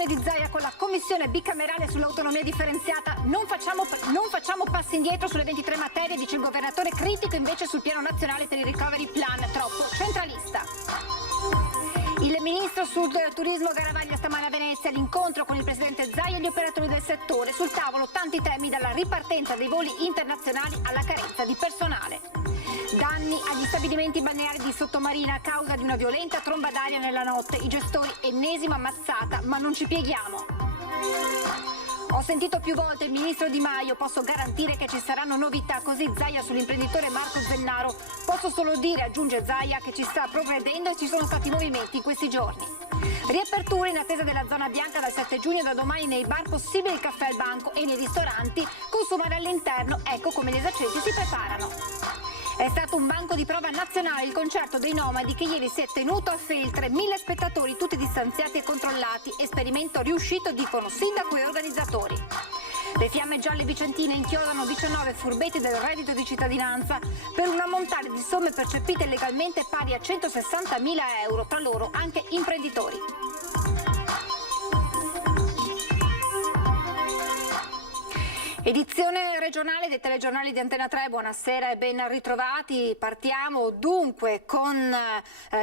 coalizione di Zaia con la commissione bicamerale sull'autonomia differenziata. Non facciamo passi indietro sulle 23 materie, dice il governatore, critico invece sul piano nazionale per il recovery plan, troppo centralista. Il ministro sul turismo Garavaglia stamane a Venezia, l'incontro con il presidente Zaia e gli operatori del settore. Sul tavolo tanti temi, dalla ripartenza dei voli internazionali alla carenza di personale. Danni agli stabilimenti balneari di Sottomarina a causa di una violenta tromba d'aria nella notte. I gestori, ennesima mazzata, ma non ci pieghiamo. Ho sentito più volte il ministro Di Maio, posso garantire che ci saranno novità, così Zaia sull'imprenditore Marco Zennaro. Posso solo dire, aggiunge Zaia, che ci sta progredendo e ci sono stati movimenti in questi giorni. Riapertura in attesa della zona bianca dal 7 giugno, da domani nei bar possibile il caffè al banco e nei ristoranti consumare all'interno, ecco come gli esercenti si preparano. È stato un banco di prova nazionale il concerto dei Nomadi che ieri si è tenuto a Feltre, 1000 spettatori tutti distanziati e controllati, esperimento riuscito dicono sindaco e organizzatori. Le fiamme gialle vicentine inchiodano 19 furbetti del reddito di cittadinanza per un ammontare di somme percepite illegalmente pari a 160.000 euro, tra loro anche imprenditori. Edizione regionale dei telegiornali di Antena 3, buonasera e ben ritrovati. Partiamo dunque con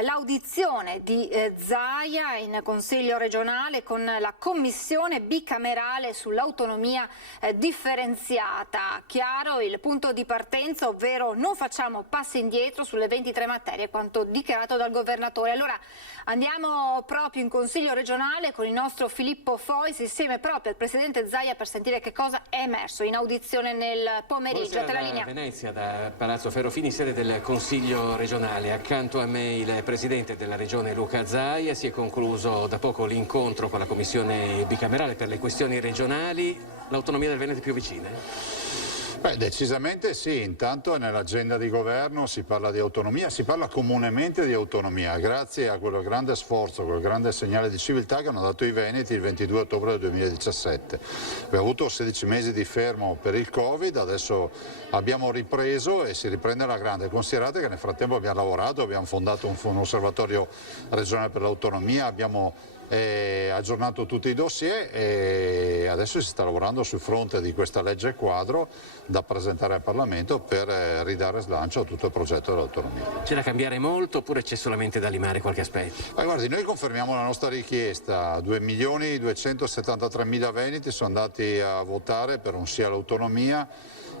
l'audizione di Zaia in Consiglio regionale con la commissione bicamerale sull'autonomia differenziata. Chiaro il punto di partenza, ovvero non facciamo passi indietro sulle 23 materie, quanto dichiarato dal governatore. Allora andiamo proprio in Consiglio regionale con il nostro Filippo Fois insieme proprio al presidente Zaia per sentire che cosa è emerso in audizione nel pomeriggio. Da Venezia, da Palazzo Ferrofini, sede del Consiglio regionale. Accanto a me il presidente della regione Luca Zaia. Si è concluso da poco l'incontro con la commissione bicamerale per le questioni regionali. L'autonomia del Veneto è più vicina? Beh, decisamente sì, intanto nell'agenda di governo si parla di autonomia, si parla comunemente di autonomia, grazie a quel grande sforzo, quel grande segnale di civiltà che hanno dato i veneti il 22 ottobre del 2017. Abbiamo avuto 16 mesi di fermo per il Covid, adesso abbiamo ripreso e si riprende alla grande. Considerate che nel frattempo abbiamo lavorato, abbiamo fondato un osservatorio regionale per l'autonomia, abbiamo aggiornato tutti i dossier e adesso si sta lavorando sul fronte di questa legge quadro da presentare al Parlamento per ridare slancio a tutto il progetto dell'autonomia. C'è da cambiare molto oppure c'è solamente da limare qualche aspetto? Guardi, noi confermiamo la nostra richiesta, 2.273.000 veneti sono andati a votare per un sì all'autonomia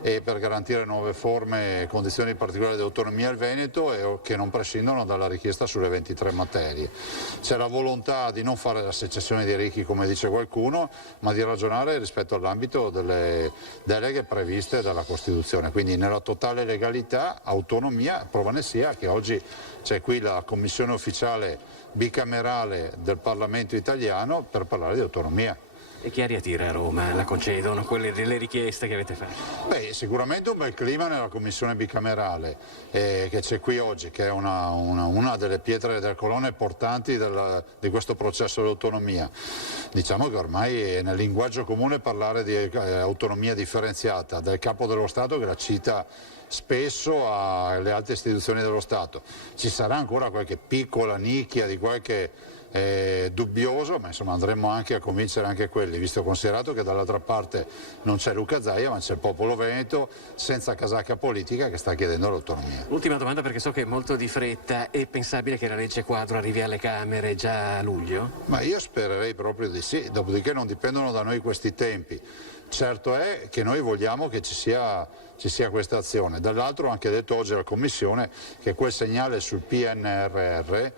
e per garantire nuove forme e condizioni particolari di autonomia al Veneto e che non prescindono dalla richiesta sulle 23 materie. C'è la volontà di non fare la secessione dei ricchi come dice qualcuno, ma di ragionare rispetto all'ambito delle deleghe previste dalla Costituzione, quindi nella totale legalità, autonomia, prova ne sia che oggi c'è qui la commissione ufficiale bicamerale del Parlamento italiano per parlare di autonomia. E che aria tira a Roma? La concedono quelle delle richieste che avete fatto? Beh, sicuramente un bel clima nella commissione bicamerale che c'è qui oggi, che è una delle pietre delle colonne portanti di questo processo di autonomia. Diciamo che ormai è nel linguaggio comune parlare di autonomia differenziata, del capo dello Stato che la cita spesso alle altre istituzioni dello Stato. Ci sarà ancora qualche piccola nicchia di qualche dubbioso, ma insomma andremo anche a convincere anche quelli, visto considerato che dall'altra parte non c'è Luca Zaia ma c'è il popolo veneto senza casacca politica che sta chiedendo l'autonomia. Ultima domanda, perché so che è molto di fretta: è pensabile che la legge quadro arrivi alle Camere già a luglio? Ma io spererei proprio di sì, dopodiché non dipendono da noi questi tempi. Certo è che noi vogliamo che ci sia questa azione. Dall'altro ho anche detto oggi alla Commissione che quel segnale sul PNRR,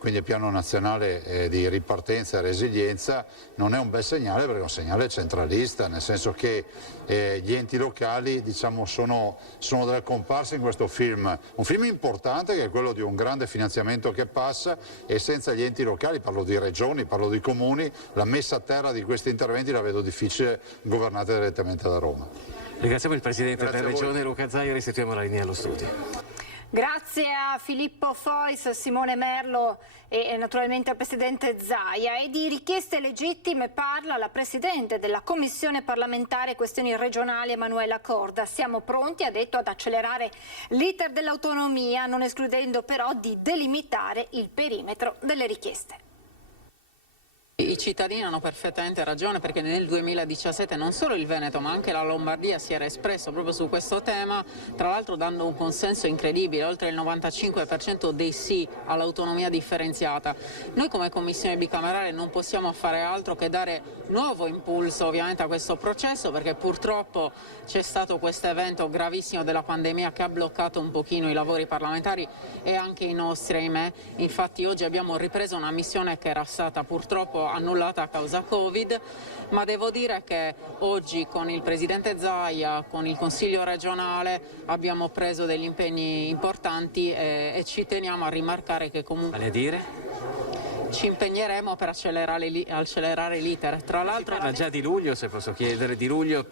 quindi il Piano Nazionale di Ripartenza e Resilienza, non è un bel segnale perché è un segnale centralista, nel senso che gli enti locali diciamo, sono delle comparse in questo film, un film importante che è quello di un grande finanziamento che passa e senza gli enti locali, parlo di regioni, parlo di comuni, la messa a terra di questi interventi la vedo difficile governata direttamente da Roma. Ringraziamo il Presidente della Regione Luca Zaia, restituiamo la linea allo studio. Grazie a Filippo Fois, Simone Merlo e naturalmente al Presidente Zaia. E di richieste legittime parla la Presidente della Commissione parlamentare questioni regionali Emanuela Corda. Siamo pronti, ha detto, ad accelerare l'iter dell'autonomia, non escludendo però di delimitare il perimetro delle richieste. I cittadini hanno perfettamente ragione, perché nel 2017 non solo il Veneto ma anche la Lombardia si era espresso proprio su questo tema, tra l'altro dando un consenso incredibile, oltre il 95% dei sì all'autonomia differenziata. Noi come Commissione bicamerale non possiamo fare altro che dare nuovo impulso ovviamente a questo processo, perché purtroppo c'è stato questo evento gravissimo della pandemia che ha bloccato un pochino i lavori parlamentari e anche i nostri, ahimè. Infatti oggi abbiamo ripreso una missione che era stata purtroppo annullata a causa Covid, ma devo dire che oggi con il Presidente Zaia, con il Consiglio regionale abbiamo preso degli impegni importanti e ci teniamo a rimarcare che comunque... Vale a dire? Ci impegneremo per accelerare l'iter. Tra l'altro Ma già di luglio, se posso chiedere, di luglio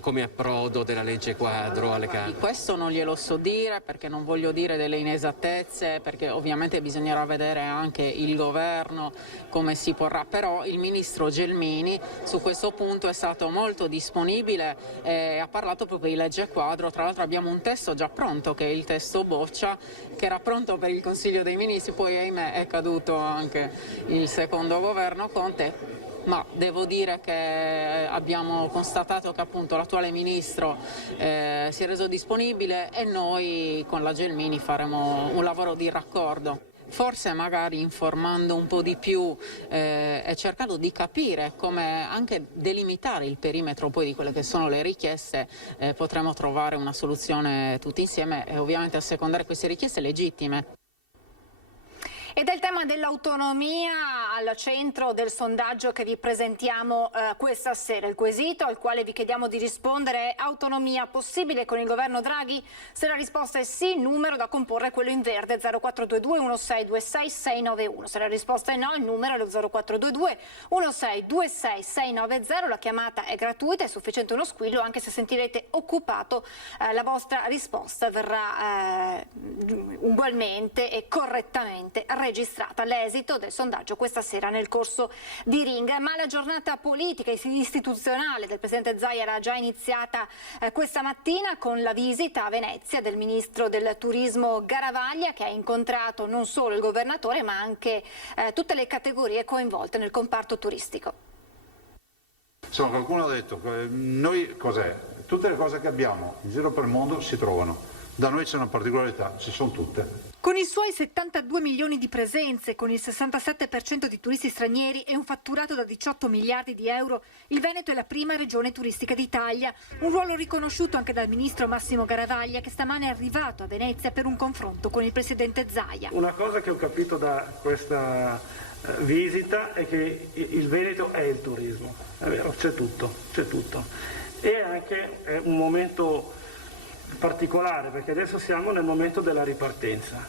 come approdo della legge quadro alle Camere? Questo non glielo so dire, perché non voglio dire delle inesattezze, perché ovviamente bisognerà vedere anche il governo come si porrà, però il ministro Gelmini su questo punto è stato molto disponibile e ha parlato proprio di legge quadro. Tra l'altro abbiamo un testo già pronto, che è il testo boccia, che era pronto per il Consiglio dei Ministri, poi ahimè è caduto anche il secondo governo Conte, ma devo dire che abbiamo constatato che appunto l'attuale ministro si è reso disponibile e noi con la Gelmini faremo un lavoro di raccordo. Forse magari informando un po' di più e cercando di capire come anche delimitare il perimetro poi di quelle che sono le richieste, potremo trovare una soluzione tutti insieme e ovviamente assecondare queste richieste legittime. Ed è il tema dell'autonomia al centro del sondaggio che vi presentiamo questa sera. Il quesito al quale vi chiediamo di rispondere è: autonomia possibile con il governo Draghi? Se la risposta è sì, numero da comporre è quello in verde, 0422 1626 691. Se la risposta è no, il numero è lo 0422 1626 690. La chiamata è gratuita, è sufficiente uno squillo, anche se sentirete occupato la vostra risposta verrà ugualmente e correttamente registrata. L'esito del sondaggio questa sera nel corso di Ring. Ma la giornata politica e istituzionale del Presidente Zaia era già iniziata questa mattina con la visita a Venezia del Ministro del Turismo Garavaglia, che ha incontrato non solo il Governatore ma anche tutte le categorie coinvolte nel comparto turistico. Insomma, qualcuno ha detto che noi cos'è? Tutte le cose che abbiamo in giro per il mondo si trovano. Da noi c'è una particolarità, ci sono tutte. Con i suoi 72 milioni di presenze, con il 67% di turisti stranieri e un fatturato da 18 miliardi di euro, il Veneto è la prima regione turistica d'Italia. Un ruolo riconosciuto anche dal ministro Massimo Garavaglia, che stamane è arrivato a Venezia per un confronto con il presidente Zaia. Una cosa che ho capito da questa visita è che il Veneto è il turismo, è vero, c'è tutto. E anche è un momento particolare, perché adesso siamo nel momento della ripartenza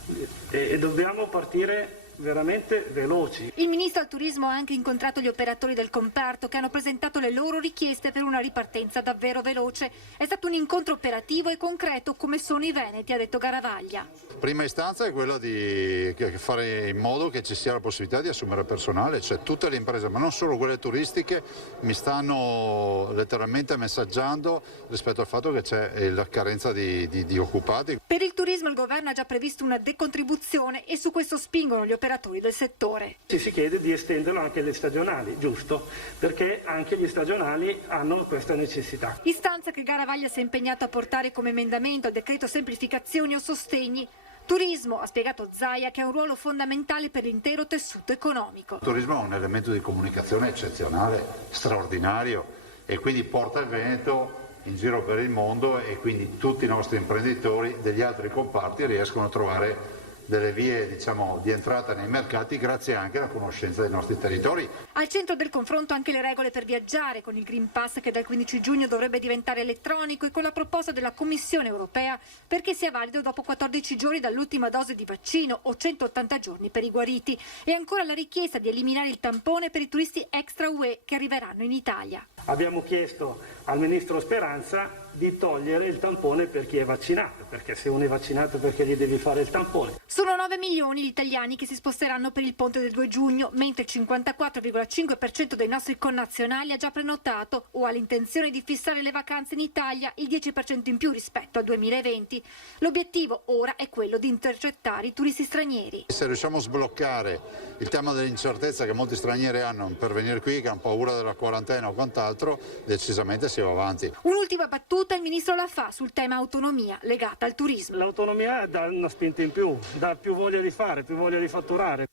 e dobbiamo partire veramente veloci. Il ministro al turismo ha anche incontrato gli operatori del comparto, che hanno presentato le loro richieste per una ripartenza davvero veloce. È stato un incontro operativo e concreto, come sono i veneti, ha detto Garavaglia. Prima istanza è quella di fare in modo che ci sia la possibilità di assumere personale, cioè tutte le imprese, ma non solo quelle turistiche, mi stanno letteralmente messaggiando rispetto al fatto che c'è la carenza di occupati. Per il turismo il governo ha già previsto una decontribuzione e su questo spingono gli operatori del settore. Si chiede di estenderlo anche alle stagionali, giusto? Perché anche gli stagionali hanno questa necessità. Istanza che Garavaglia si è impegnato a portare come emendamento al decreto semplificazioni o sostegni. Turismo, ha spiegato Zaia, che ha un ruolo fondamentale per l'intero tessuto economico. Il turismo è un elemento di comunicazione eccezionale, straordinario, e quindi porta il Veneto in giro per il mondo, e quindi tutti i nostri imprenditori degli altri comparti riescono a trovare delle vie, diciamo, di entrata nei mercati grazie anche alla conoscenza dei nostri territori. Al centro del confronto anche le regole per viaggiare, con il Green Pass che dal 15 giugno dovrebbe diventare elettronico, e con la proposta della Commissione europea perché sia valido dopo 14 giorni dall'ultima dose di vaccino o 180 giorni per i guariti. E ancora la richiesta di eliminare il tampone per i turisti extra UE che arriveranno in Italia. Abbiamo chiesto al Ministro Speranza di togliere il tampone per chi è vaccinato, perché se uno è vaccinato perché gli devi fare il tampone. Sono 9 milioni gli italiani che si sposteranno per il ponte del 2 giugno, mentre il 54,5% dei nostri connazionali ha già prenotato o ha l'intenzione di fissare le vacanze in Italia, il 10% in più rispetto al 2020. L'obiettivo ora è quello di intercettare i turisti stranieri. Se riusciamo a sbloccare il tema dell'incertezza che molti stranieri hanno per venire qui, che hanno paura della quarantena o quant'altro, decisamente si va avanti. Un'ultima battuta il ministro la fa sul tema autonomia legata al turismo. L'autonomia dà una spinta in più, dà più voglia di fare, più voglia di fatturare.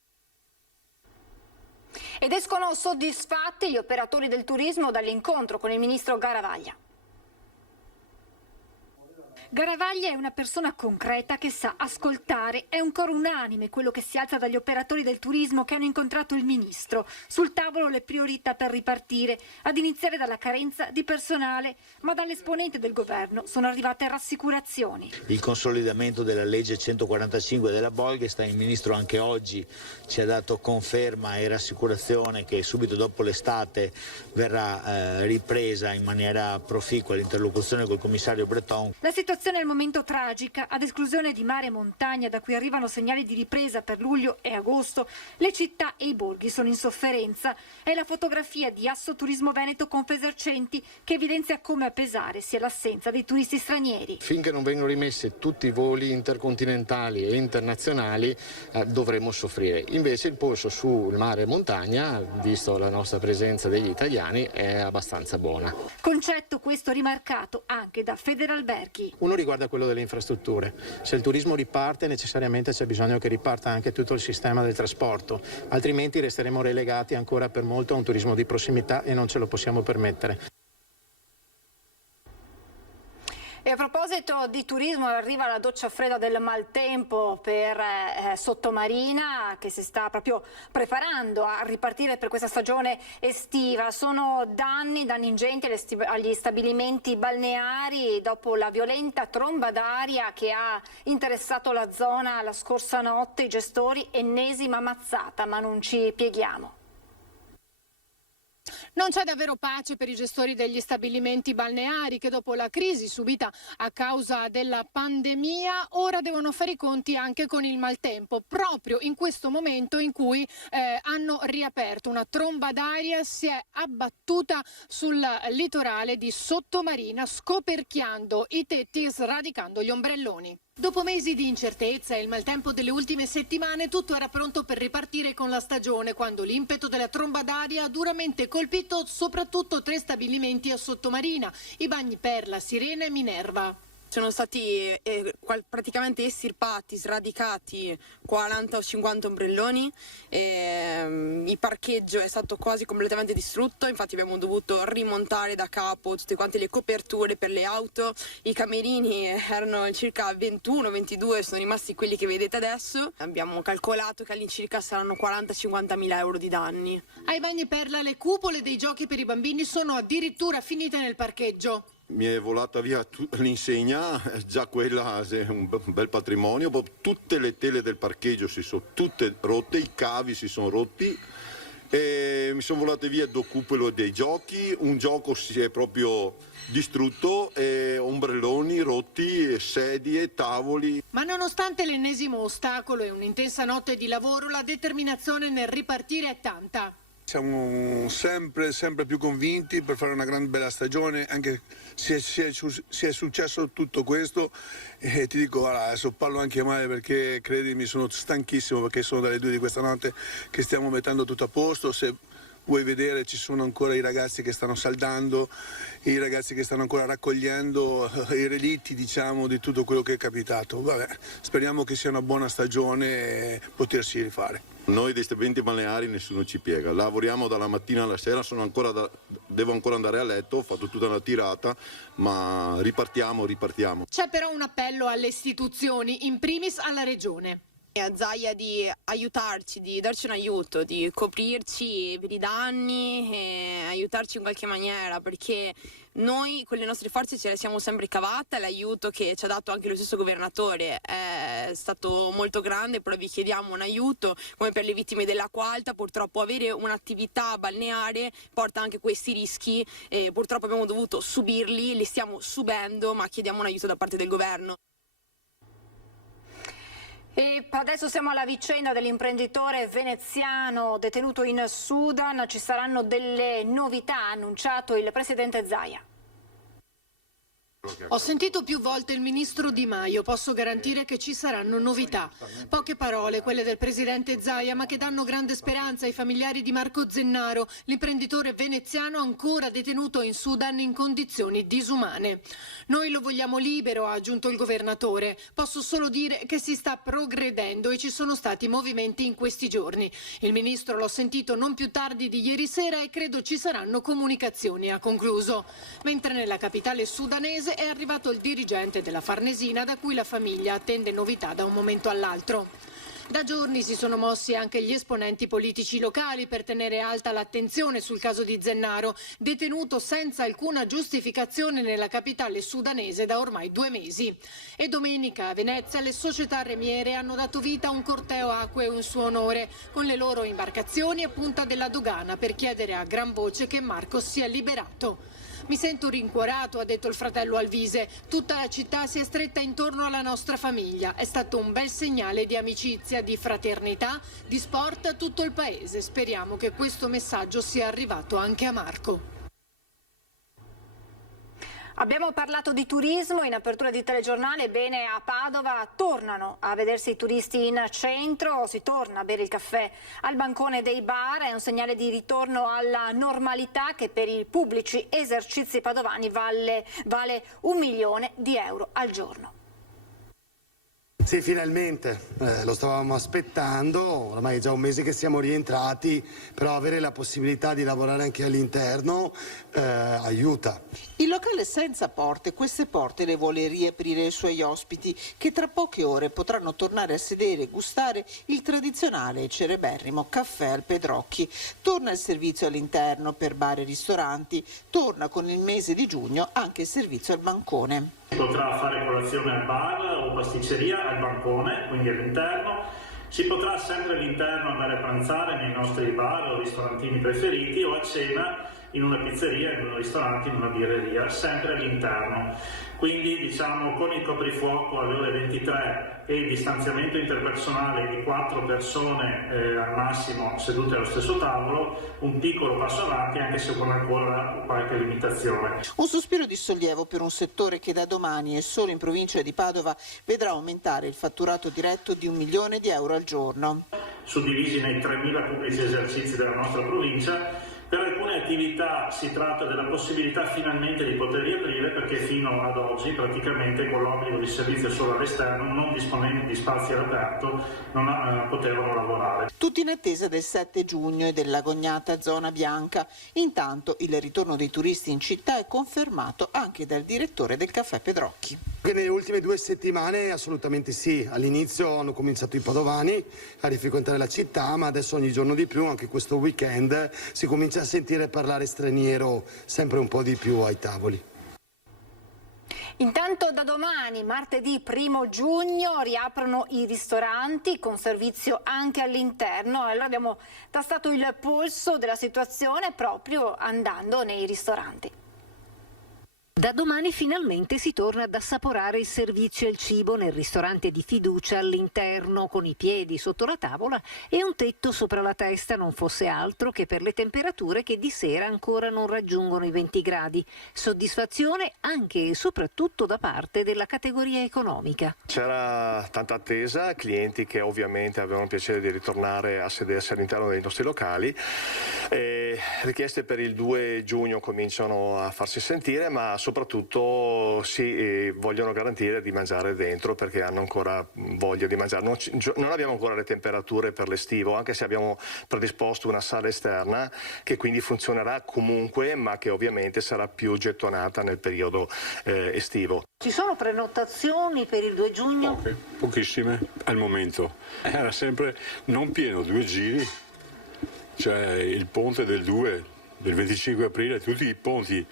Ed escono soddisfatti gli operatori del turismo dall'incontro con il ministro Garavaglia. Garavaglia è una persona concreta che sa ascoltare, è un coro unanime quello che si alza dagli operatori del turismo che hanno incontrato il ministro. Sul tavolo le priorità per ripartire, ad iniziare dalla carenza di personale, ma dall'esponente del governo sono arrivate rassicurazioni. Il consolidamento della legge 145 della Bolkestein, il ministro anche oggi ci ha dato conferma e rassicurazione che subito dopo l'estate verrà ripresa in maniera proficua l'interlocuzione col commissario Breton. La situazione è al momento tragica, ad esclusione di mare e montagna da cui arrivano segnali di ripresa per luglio e agosto, le città e i borghi sono in sofferenza. È la fotografia di Assoturismo Veneto Confesercenti che evidenzia come a pesare sia l'assenza dei turisti stranieri. Finché non vengono rimessi tutti i voli intercontinentali e internazionali dovremo soffrire. Invece il polso sul mare e montagna, visto la nostra presenza degli italiani, è abbastanza buona. Concetto questo rimarcato anche da Federalberghi. Uno riguarda quello delle infrastrutture. Se il turismo riparte, necessariamente c'è bisogno che riparta anche tutto il sistema del trasporto, altrimenti resteremo relegati ancora per molto a un turismo di prossimità e non ce lo possiamo permettere. E a proposito di turismo, arriva la doccia fredda del maltempo per Sottomarina, che si sta proprio preparando a ripartire per questa stagione estiva. Sono danni ingenti agli stabilimenti balneari dopo la violenta tromba d'aria che ha interessato la zona la scorsa notte. I gestori, ennesima mazzata, ma non ci pieghiamo. Non c'è davvero pace per i gestori degli stabilimenti balneari che dopo la crisi subita a causa della pandemia ora devono fare i conti anche con il maltempo, proprio in questo momento in cui hanno riaperto. Una tromba d'aria si è abbattuta sul litorale di Sottomarina, scoperchiando i tetti e sradicando gli ombrelloni. Dopo mesi di incertezza e il maltempo delle ultime settimane, tutto era pronto per ripartire con la stagione, quando l'impeto della tromba d'aria ha duramente colpito soprattutto 3 stabilimenti a Sottomarina, i Bagni Perla, Sirena e Minerva. Sono stati praticamente estirpati, sradicati 40 o 50 ombrelloni, il parcheggio è stato quasi completamente distrutto, infatti abbiamo dovuto rimontare da capo tutte quante le coperture per le auto, i camerini erano circa 21-22, sono rimasti quelli che vedete adesso, abbiamo calcolato che all'incirca saranno 40-50 mila euro di danni. Ai Bagni Perla le cupole dei giochi per i bambini sono addirittura finite nel parcheggio. Mi è volata via l'insegna, già quella è un bel patrimonio, tutte le tele del parcheggio si sono tutte rotte, i cavi si sono rotti, e mi sono volate via 2 cupole dei giochi, un gioco si è proprio distrutto, ombrelloni rotti, sedie, tavoli. Ma nonostante l'ennesimo ostacolo e un'intensa notte di lavoro, la determinazione nel ripartire è tanta. Siamo sempre più convinti per fare una gran bella stagione, anche se è successo tutto questo, e ti dico, adesso parlo anche male perché credimi sono stanchissimo, perché sono dalle 2 di questa notte che stiamo mettendo tutto a posto. Se vuoi vedere ci sono ancora i ragazzi che stanno saldando, i ragazzi che stanno ancora raccogliendo i relitti, diciamo, di tutto quello che è capitato. Vabbè, speriamo che sia una buona stagione e potersi rifare. Noi dei stabilimenti balneari nessuno ci piega, lavoriamo dalla mattina alla sera, devo ancora andare a letto, ho fatto tutta una tirata, ma ripartiamo. C'è però un appello alle istituzioni, in primis alla Regione. A Zaia di aiutarci, di darci un aiuto, di coprirci per i danni e aiutarci in qualche maniera, perché noi con le nostre forze ce le siamo sempre cavate. L'aiuto che ci ha dato anche lo stesso governatore è è stato molto grande, però vi chiediamo un aiuto, come per le vittime dell'acqua alta. Purtroppo avere un'attività balneare porta anche questi rischi, purtroppo abbiamo dovuto subirli, li stiamo subendo, ma chiediamo un aiuto da parte del governo. E adesso siamo alla vicenda dell'imprenditore veneziano detenuto in Sudan. Ci saranno delle novità, ha annunciato il presidente Zaia. Ho sentito più volte il ministro Di Maio, posso garantire che ci saranno novità. Poche parole, quelle del presidente Zaia, ma che danno grande speranza ai familiari di Marco Zennaro, l'imprenditore veneziano ancora detenuto in Sudan in condizioni disumane. Noi lo vogliamo libero, ha aggiunto il governatore. Posso solo dire che si sta progredendo e ci sono stati movimenti in questi giorni. Il ministro l'ho sentito non più tardi di ieri sera e credo ci saranno comunicazioni, ha concluso. Mentre nella capitale sudanese è arrivato il dirigente della Farnesina, da cui la famiglia attende novità da un momento all'altro. Da giorni si sono mossi anche gli esponenti politici locali per tenere alta l'attenzione sul caso di Zennaro, detenuto senza alcuna giustificazione nella capitale sudanese da ormai 2 mesi. E domenica a Venezia le società remiere hanno dato vita a un corteo acqueo in suo onore, con le loro imbarcazioni a punta della dogana per chiedere a gran voce che Marcos sia liberato. Mi sento rincuorato, ha detto il fratello Alvise. Tutta la città si è stretta intorno alla nostra famiglia. È stato un bel segnale di amicizia, di fraternità, di sport a tutto il paese. Speriamo che questo messaggio sia arrivato anche a Marco. Abbiamo parlato di turismo in apertura di telegiornale. Bene, a Padova tornano a vedersi i turisti in centro, si torna a bere il caffè al bancone dei bar. È un segnale di ritorno alla normalità che per i pubblici esercizi padovani vale 1 milione di euro al giorno. Sì, finalmente, lo stavamo aspettando, ormai è già un mese che siamo rientrati, però avere la possibilità di lavorare anche all'interno aiuta. Il locale senza porte, queste porte le vuole riaprire ai suoi ospiti, che tra poche ore potranno tornare a sedere e gustare il tradizionale e cereberrimo caffè al Pedrocchi. Torna il servizio all'interno per bar e ristoranti, torna con il mese di giugno anche il servizio al bancone. Si potrà fare colazione al bar o pasticceria al bancone, quindi all'interno. Si potrà sempre all'interno andare a pranzare nei nostri bar o ristorantini preferiti o a cena in una pizzeria, in un ristorante, in una birreria, sempre all'interno. Quindi diciamo con il coprifuoco alle ore 23 e il distanziamento interpersonale di 4 persone al massimo sedute allo stesso tavolo, un piccolo passo avanti anche se con ancora qualche limitazione. Un sospiro di sollievo per un settore che da domani e solo in provincia di Padova vedrà aumentare il fatturato diretto di 1 milione di euro al giorno. Suddivisi nei 3.000 pubblici esercizi della nostra provincia. Per alcune attività si tratta della possibilità finalmente di poter riaprire perché fino ad oggi praticamente con l'obbligo di servizio solo all'esterno, non disponendo di spazi all'aperto, non potevano lavorare. Tutti in attesa del 7 giugno e dell'agognata zona bianca. Intanto il ritorno dei turisti in città è confermato anche dal direttore del caffè Pedrocchi. Nelle ultime 2 settimane assolutamente sì, all'inizio hanno cominciato i padovani a rifrequentare la città, ma adesso ogni giorno di più, anche questo weekend, si comincia a sentire parlare straniero sempre un po' di più ai tavoli. Intanto da domani, martedì 1 giugno, riaprono i ristoranti con servizio anche all'interno. Allora abbiamo tastato il polso della situazione proprio andando nei ristoranti. Da domani finalmente si torna ad assaporare il servizio e il cibo nel ristorante di fiducia all'interno, con i piedi sotto la tavola e un tetto sopra la testa, non fosse altro che per le temperature che di sera ancora non raggiungono i 20 gradi. Soddisfazione anche e soprattutto da parte della categoria economica. C'era tanta attesa, clienti che ovviamente avevano piacere di ritornare a sedersi all'interno dei nostri locali. Richieste per il 2 giugno cominciano a farsi sentire, ma soprattutto vogliono garantire di mangiare dentro perché hanno ancora voglia di mangiare. Non abbiamo ancora le temperature per l'estivo, anche se abbiamo predisposto una sala esterna che quindi funzionerà comunque, ma che ovviamente sarà più gettonata nel periodo estivo. Ci sono prenotazioni per il 2 giugno? Pochissime al momento. Era sempre non pieno, 2 giri, cioè il ponte del 2 del 25 aprile, tutti i ponti,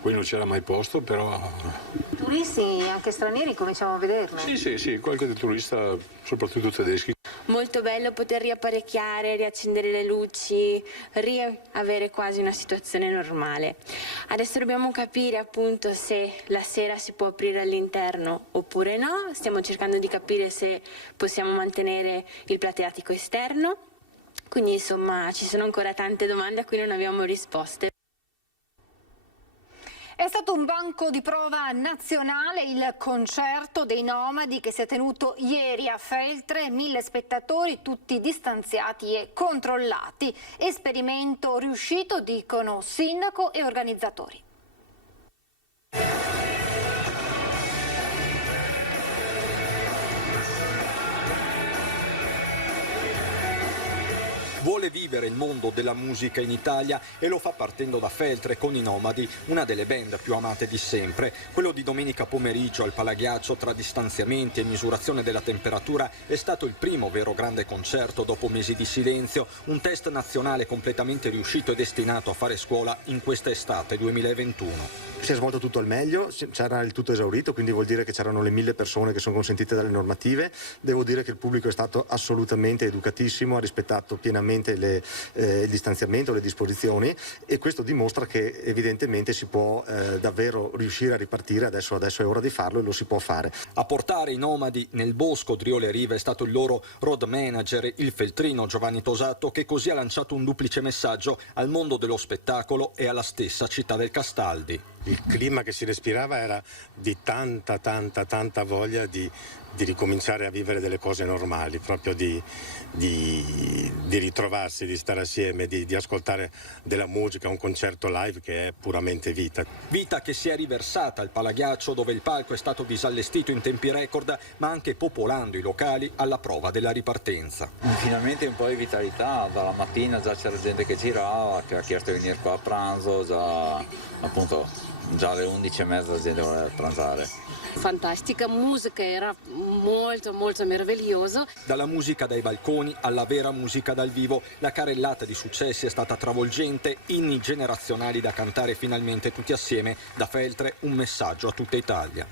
poi non c'era mai posto, però... Turisti, anche stranieri, cominciamo a vederli. Sì, qualche turista, soprattutto tedeschi. Molto bello poter riapparecchiare, riaccendere le luci, riavere quasi una situazione normale. Adesso dobbiamo capire appunto se la sera si può aprire all'interno oppure no. Stiamo cercando di capire se possiamo mantenere il plateatico esterno. Quindi insomma ci sono ancora tante domande a cui non abbiamo risposte. È stato un banco di prova nazionale il concerto dei Nomadi che si è tenuto ieri a Feltre, 1000 spettatori tutti distanziati e controllati. Esperimento riuscito, dicono sindaco e organizzatori. Vuole vivere il mondo della musica in Italia e lo fa partendo da Feltre con i Nomadi, una delle band più amate di sempre. Quello di domenica pomeriggio al Palaghiaccio, tra distanziamenti e misurazione della temperatura, è stato il primo vero grande concerto dopo mesi di silenzio, un test nazionale completamente riuscito e destinato a fare scuola in questa estate 2021. Si è svolto tutto al meglio, c'era il tutto esaurito, quindi vuol dire che c'erano le 1000 persone che sono consentite dalle normative. Devo dire che il pubblico è stato assolutamente educatissimo, ha rispettato pienamente il distanziamento, le disposizioni, e questo dimostra che evidentemente si può davvero riuscire a ripartire. Adesso è ora di farlo e lo si può fare. A portare i Nomadi nel bosco Driole Riva è stato il loro road manager, il feltrino Giovanni Tosato, che così ha lanciato un duplice messaggio al mondo dello spettacolo e alla stessa città del Castaldi. Il clima che si respirava era di tanta voglia di ricominciare a vivere delle cose normali, proprio di ritrovarsi, di stare assieme, di ascoltare della musica, un concerto live che è puramente vita. Vita che si è riversata al Palaghiaccio, dove il palco è stato disallestito in tempi record, ma anche popolando i locali alla prova della ripartenza. Finalmente un po' di vitalità, dalla mattina già c'era gente che girava, che ha chiesto di venire qua a pranzo, già alle 11:30 la gente voleva pranzare. Fantastica musica, era molto meraviglioso. Dalla musica dai balconi alla vera musica dal vivo, la carrellata di successi è stata travolgente, inni generazionali da cantare finalmente tutti assieme. Da Feltre un messaggio a tutta Italia.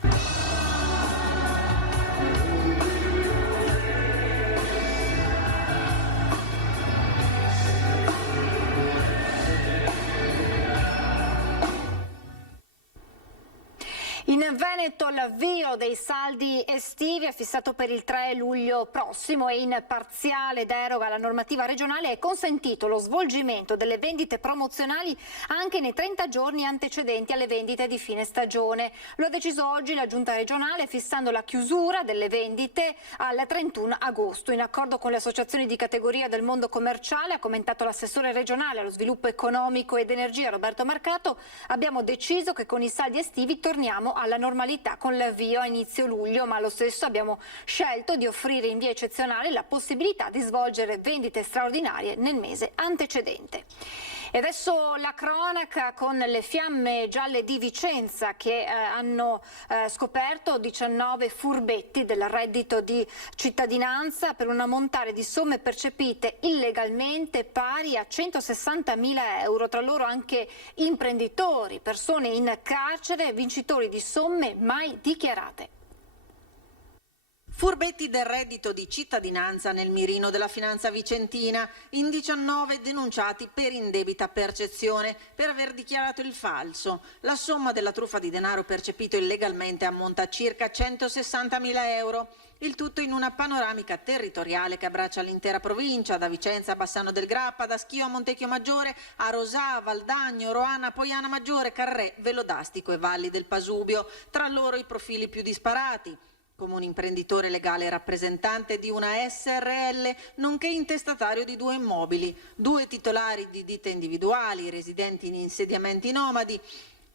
In Veneto l'avvio dei saldi estivi è fissato per il 3 luglio prossimo e in parziale deroga alla normativa regionale è consentito lo svolgimento delle vendite promozionali anche nei 30 giorni antecedenti alle vendite di fine stagione. Lo ha deciso oggi la Giunta regionale fissando la chiusura delle vendite al 31 agosto. In accordo con le associazioni di categoria del mondo commerciale, ha commentato l'assessore regionale allo sviluppo economico ed energia Roberto Marcato, abbiamo deciso che con i saldi estivi torniamo alla normalità con l'avvio a inizio luglio, ma allo stesso abbiamo scelto di offrire in via eccezionale la possibilità di svolgere vendite straordinarie nel mese antecedente. E adesso la cronaca con le fiamme gialle di Vicenza che hanno scoperto 19 furbetti del reddito di cittadinanza per un ammontare di somme percepite illegalmente pari a 160.000 euro, tra loro anche imprenditori, persone in carcere, vincitori di somme mai dichiarate. Furbetti del reddito di cittadinanza nel mirino della finanza vicentina, in 19 denunciati per indebita percezione per aver dichiarato il falso. La somma della truffa di denaro percepito illegalmente ammonta a circa 160.000 euro. Il tutto in una panoramica territoriale che abbraccia l'intera provincia, da Vicenza a Bassano del Grappa, da Schio a Montecchio Maggiore, a Rosà, Valdagno, Roana, Poiana Maggiore, Carré, Velodastico e Valli del Pasubio. Tra loro i profili più disparati. Come un imprenditore legale rappresentante di una SRL, nonché intestatario di 2 immobili, 2 titolari di ditte individuali, residenti in insediamenti nomadi,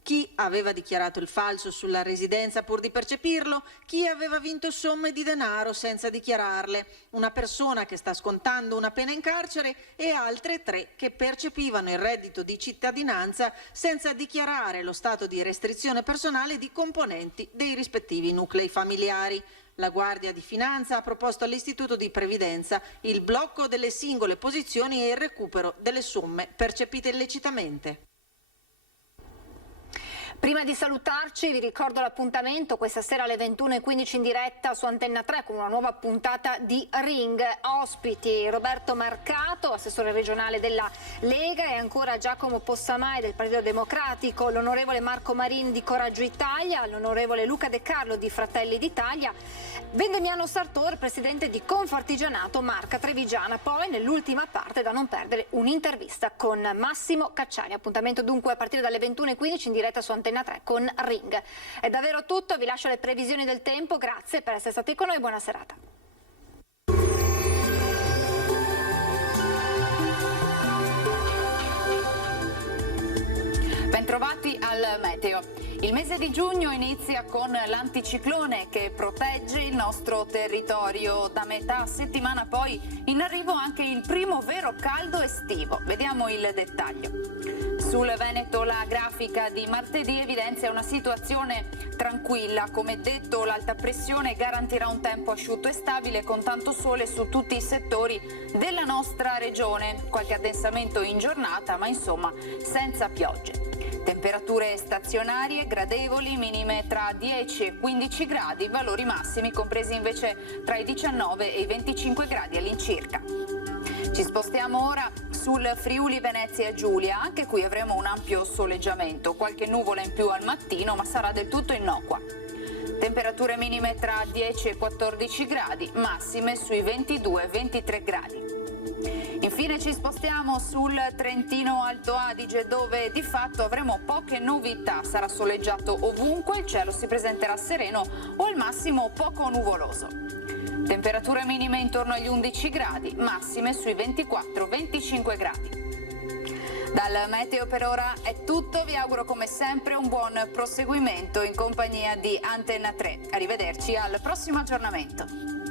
chi aveva dichiarato il falso sulla residenza pur di percepirlo, chi aveva vinto somme di denaro senza dichiararle, una persona che sta scontando una pena in carcere e altre 3 che percepivano il reddito di cittadinanza senza dichiarare lo stato di restrizione personale di componenti dei rispettivi nuclei familiari. La Guardia di Finanza ha proposto all'Istituto di Previdenza il blocco delle singole posizioni e il recupero delle somme percepite illecitamente. Prima di salutarci vi ricordo l'appuntamento questa sera alle 21:15 in diretta su Antenna 3 con una nuova puntata di Ring. Ospiti Roberto Marcato, assessore regionale della Lega, e ancora Giacomo Possamai del Partito Democratico, l'onorevole Marco Marin di Coraggio Italia, l'onorevole Luca De Carlo di Fratelli d'Italia, Vendemiano Sartor, presidente di Confartigianato Marca Trevigiana. Poi nell'ultima parte, da non perdere, un'intervista con Massimo Cacciari. Appuntamento dunque a partire dalle 21:15 in diretta su Antenna 3 con Ring. È davvero tutto, vi lascio le previsioni del tempo, grazie per essere stati con noi, buona serata. Bentrovati al meteo. Il mese di giugno inizia con l'anticiclone che protegge il nostro territorio. Da metà settimana poi in arrivo anche il primo vero caldo estivo. Vediamo il dettaglio. Sul Veneto la grafica di martedì evidenzia una situazione tranquilla. Come detto, l'alta pressione garantirà un tempo asciutto e stabile con tanto sole su tutti i settori della nostra regione. Qualche addensamento in giornata, ma insomma senza piogge. Temperature stazionarie gradevoli, minime tra 10 e 15 gradi, valori massimi compresi invece tra i 19 e i 25 gradi all'incirca. Ci spostiamo ora sul Friuli Venezia Giulia, anche qui avremo un ampio soleggiamento, qualche nuvola in più al mattino, ma sarà del tutto innocua. Temperature minime tra 10 e 14 gradi, massime sui 22 e 23 gradi. Infine ci spostiamo sul Trentino Alto Adige, dove di fatto avremo poche novità. Sarà soleggiato ovunque, il cielo si presenterà sereno o al massimo poco nuvoloso. Temperature minime intorno agli 11 gradi, massime sui 24-25 gradi. Dal meteo per ora è tutto, vi auguro come sempre un buon proseguimento in compagnia di Antenna 3. Arrivederci al prossimo aggiornamento.